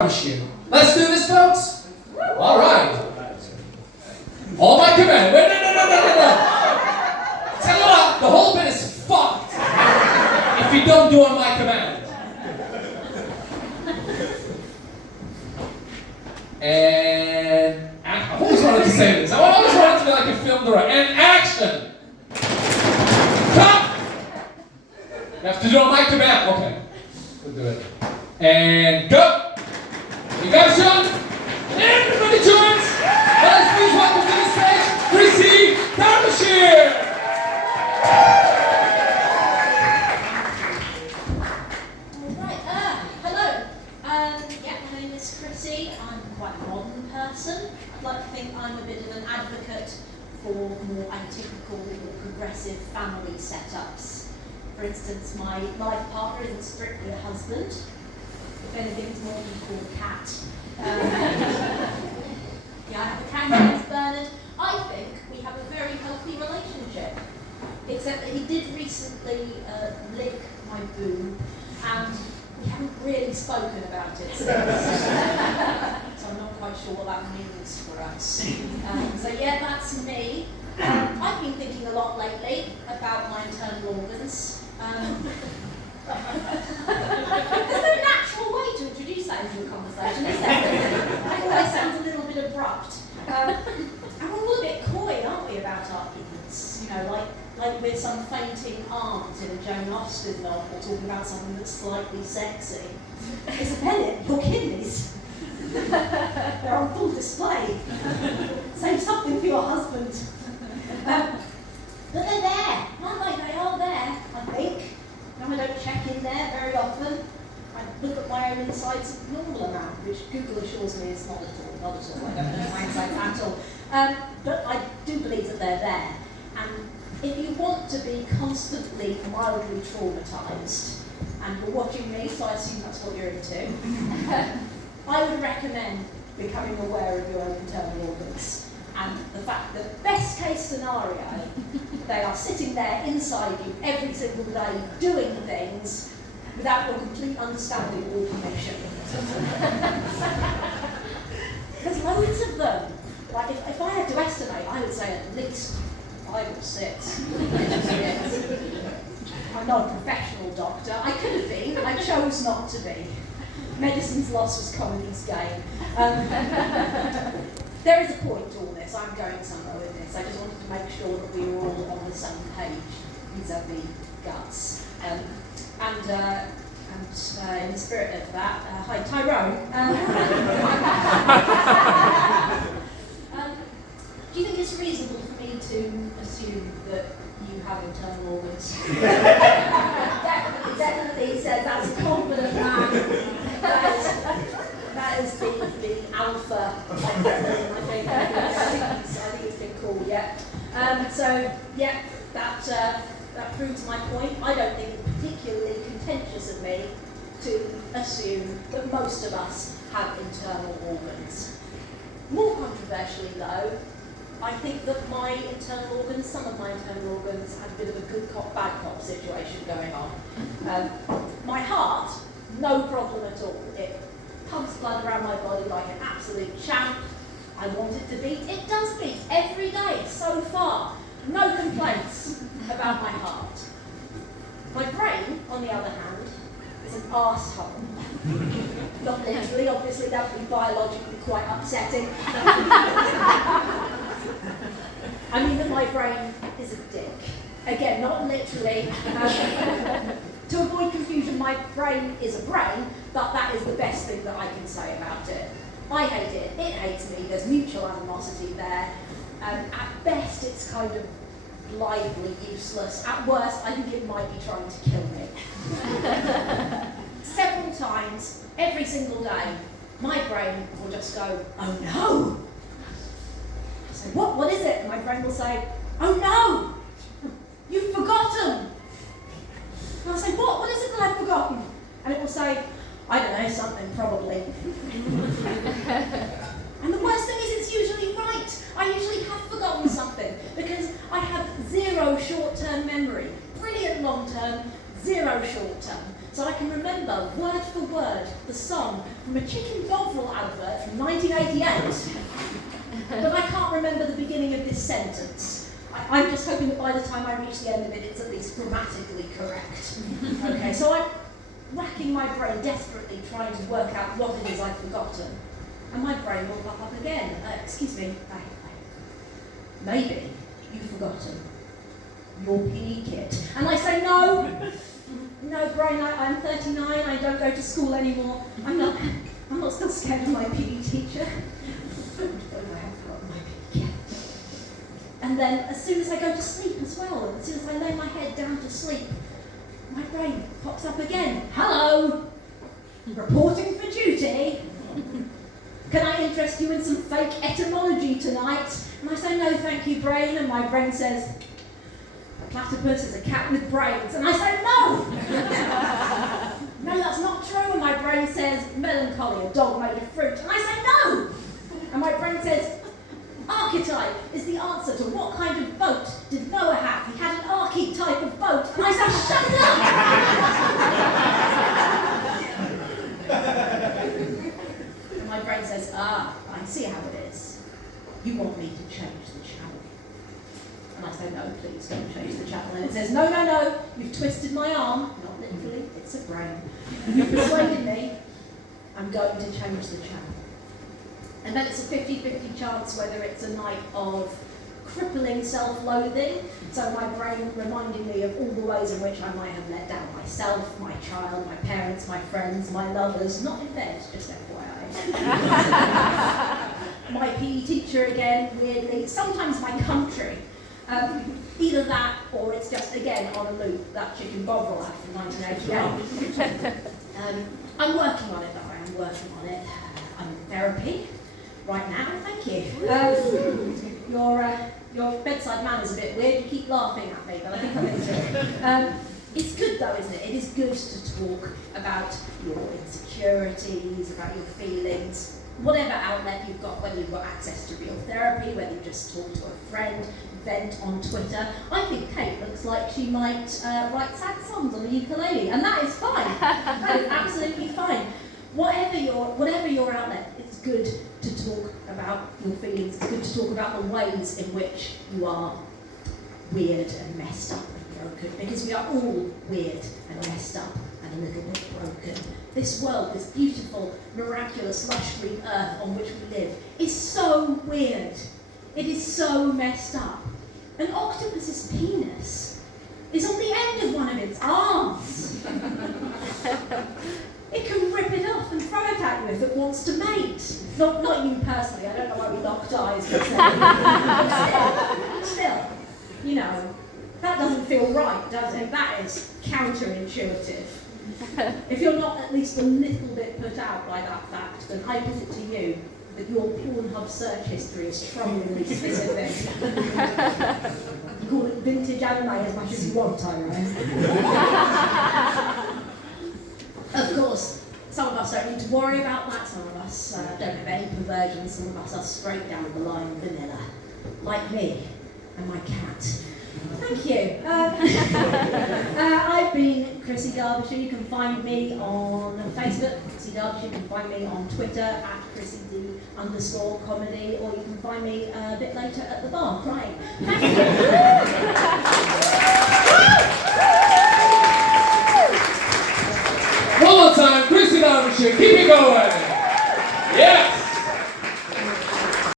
Derbyshire. Let's do this, folks. All right. All my command. Wait, no. Tell you what, the whole bit is fucked if you don't do on my command. And I've always wanted to say this. I always wanted to be like a film director. And action. Cut. You have to do on my command. Okay. We'll do it. And go. You guys done? Everybody joins! Guys, please welcome to the stage, Chrissy, Derbyshire! Alright, hello. My name is Chrissy. I'm quite a modern person. I'd like to think I'm a bit of an advocate for more atypical or progressive family setups. For instance, my life partner isn't strictly a husband. If anything, it's more than called a cat. I have a cat, his name's Bernard. I think we have a very healthy relationship. Except that he did recently lick my boo, and we haven't really spoken about it since. So I'm not quite sure what that means for us. That's me. I've been thinking a lot lately about my internal organs. There's no natural way to introduce that into a conversation, is there? That always sounds a little bit abrupt. And we're all a bit coy, aren't we, about our organs? You know, like we're some fainting aunt in a Jane Austen novel talking about something that's slightly sexy. Isabella, your kidneys. They're on full display. Save something for your husband. But they're there, aren't they? They are there, I think. I don't check in there very often. I look at my own insides a normal amount, which Google assures me is not at all. I don't know my insides at all. But I do believe that they're there. And if you want to be constantly mildly traumatised, and you're watching me, so I assume that's what you're into, I would recommend becoming aware of your own internal organs. And the fact that best case scenario, they are sitting there inside you every single day doing things without your complete understanding or permission. There's loads of them. Like if I had to estimate, I would say at least 5 or 6. I'm not a professional doctor. I could have been, I chose not to be. Medicine's loss was comedy's gain. There is a point to all this. I'm going somewhere with this. I just wanted to make sure that we were all on the same page vis-a-vis guts. In the spirit of that, hi Tyrone. Do you think it's reasonable for me to assume that you have internal organs? Definitely, he says that's a confident man. That is the alpha of the I think. I think it's been cool, yeah. That proves my point. I don't think it's particularly contentious of me to assume that most of us have internal organs. More controversially though, I think that my internal organs, some of my internal organs, have a bit of a good cop, bad cop situation going on. My heart, no problem at all. It pumps blood around my body like an absolute champ. I want it to beat. It does beat every day so far. No complaints about my heart. My brain, on the other hand, is an arsehole. Not literally, obviously that would be biologically quite upsetting. I mean that my brain is a dick. Again, not literally. To avoid confusion, my brain is a brain, but that is the best thing that I can say about it. I hate it, it hates me, there's mutual animosity there. At best, it's kind of blithely useless. At worst, I think it might be trying to kill me. Several times, every single day, my brain will just go, oh no! I say, what is it? And my brain will say, oh no! You've forgotten! And I'll say, what is it that I've forgotten? And it will say, I don't know, something probably. And the worst thing is it's usually right. I usually have forgotten something because I have 0 short-term memory. Brilliant long-term, 0 short-term. So I can remember word for word the song from a chicken box Bovril advert from 1988. But I can't remember the beginning of this sentence. I'm just hoping that by the time I reach the end of it, it's at least grammatically correct. Okay, so I'm racking my brain desperately trying to work out what it is I've forgotten. And my brain will pop up again. Excuse me, maybe you've forgotten your PE kit. And I say, no, brain, I'm 39, I don't go to school anymore. I'm not still scared of my PE teacher. I have forgotten my PE kit. And then as soon as I go to sleep as well, as soon as I lay my head down to sleep, my brain pops up again. Hello, reporting for duty. Can I interest you in some fake etymology tonight? And I say, no, thank you, brain. And my brain says, a platypus is a cat with brains. And I say, no! No, that's not true. And my brain says, melancholy, a dog made of fruit. And I say, no! And my brain says, archetype is the answer to what kind of boat did Noah have? He had an archetype of boat. And I say, shut up! And my brain says, I see how it is. You want me to change the channel. And I say, no, please don't change the channel. And it says, no, you've twisted my arm. Not literally, it's a brain. You've persuaded me. I'm going to change the channel. And then it's a 50-50 chance whether it's a night of crippling self-loathing, so my brain reminding me of all the ways in which I might have let down myself, my child, my parents, my friends, my lovers, not in bed, just FYI. My PE teacher again, weirdly, sometimes my country. Either that or it's just, again, on a loop, that chicken bovril ad from 1988. I'm working on it, though, I am working on it. I'm in therapy right now, thank you. Your bedside manner's a bit weird, you keep laughing at me, but I think I'm into it. It's good though, isn't it? It is good to talk about your insecurities, about your feelings, whatever outlet you've got, whether you've got access to real therapy, whether you just talk to a friend, vent on Twitter. I think Kate looks like she might write sad songs on the ukulele, and that is fine. That is absolutely fine. Whatever your outlet, it's good to talk about your feelings. It's good to talk about the ways in which you are weird and messed up and broken, because we are all weird and messed up and a little bit broken. This world, this beautiful, miraculous, lush green earth on which we live, is so weird. It is so messed up. An octopus's penis is on the end of one of its arms. It can rip it off and throw it at you if it wants to mate. Not you personally, I don't know why we locked eyes, but still, you know, that doesn't feel right, does it? That is counterintuitive. If you're not at least a little bit put out by that fact, then I put it to you that your Pornhub search history is troublingly specific. You call it vintage anime as much as you want, Tyrone. Of course, some of us don't need to worry about that, some of us don't have any perversions, some of us are straight down the line vanilla, like me and my cat. Thank you. I've been Chrissy Derbyshire. You can find me on Facebook, Chrissy Derbyshire. You can find me on Twitter at ChrissyD_comedy, or you can find me a bit later at the bar crying. Thank you. One more time, Chrissy Derbyshire, keep it going.